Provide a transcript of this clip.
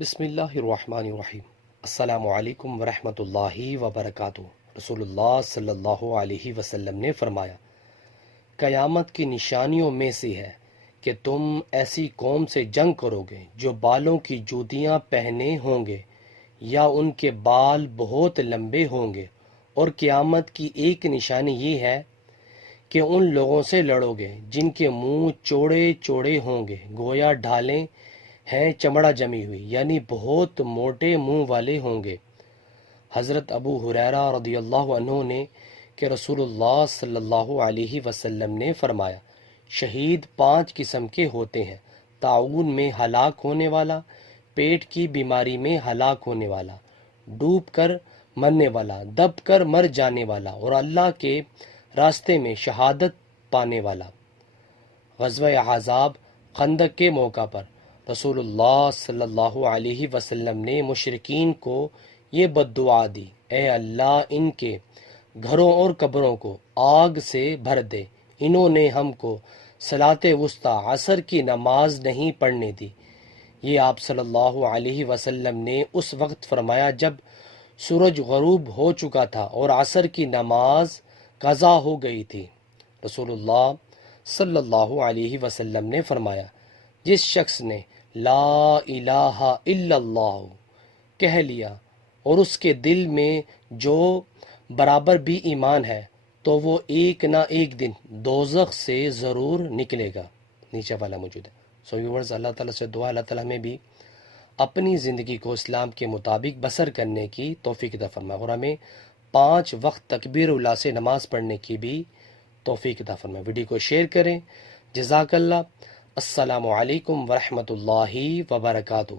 بسم اللہ الرحمن الرحیم۔ السلام علیکم ورحمۃ اللہ وبرکاتہ۔ رسول اللہ صلی اللہ علیہ وسلم نے فرمایا، قیامت کی نشانیوں میں سے ہے کہ تم ایسی قوم سے جنگ کرو گے جو بالوں کی جوتیاں پہنے ہوں گے یا ان کے بال بہت لمبے ہوں گے، اور قیامت کی ایک نشانی یہ ہے کہ ان لوگوں سے لڑو گے جن کے منہ چوڑے چوڑے ہوں گے، گویا ڈھالیں ہیں چمڑا جمی ہوئی، یعنی بہت موٹے منہ والے ہوں گے۔ حضرت ابو ہریرہ رضی اللہ عنہ نے کہ رسول اللہ صلی اللہ علیہ وسلم نے فرمایا، شہید 5 قسم کے ہوتے ہیں: طاعون میں ہلاک ہونے والا، پیٹ کی بیماری میں ہلاک ہونے والا، ڈوب کر مرنے والا، دب کر مر جانے والا، اور اللہ کے راستے میں شہادت پانے والا۔ غزوہ احزاب خندق کے موقع پر رسول اللہ صلی اللہ علیہ وسلم نے مشرکین کو یہ بد دعا دی، اے اللہ ان کے گھروں اور قبروں کو آگ سے بھر دے، انہوں نے ہم کو صلاۃ وسطی عصر کی نماز نہیں پڑھنے دی۔ یہ آپ صلی اللہ علیہ وسلم نے اس وقت فرمایا جب سورج غروب ہو چکا تھا اور عصر کی نماز قضا ہو گئی تھی۔ رسول اللہ صلی اللہ علیہ وسلم نے فرمایا، جس شخص نے لا الہ الا اللہ کہہ لیا اور اس کے دل میں جو برابر بھی ایمان ہے تو وہ ایک نہ ایک دن دوزخ سے ضرور نکلے گا۔ نیچے والا موجود ہے۔ سو ویورز، اللہ تعالیٰ سے دعا اللہ تعالیٰ میں بھی اپنی زندگی کو اسلام کے مطابق بسر کرنے کی توفیق عطا فرمائے، اور ہمیں 5 وقت تکبیر اللہ سے نماز پڑھنے کی بھی توفیق عطا فرمائے۔ ویڈیو کو شیئر کریں۔ جزاک اللہ۔ السلام علیکم ورحمۃ اللہ وبرکاتہ۔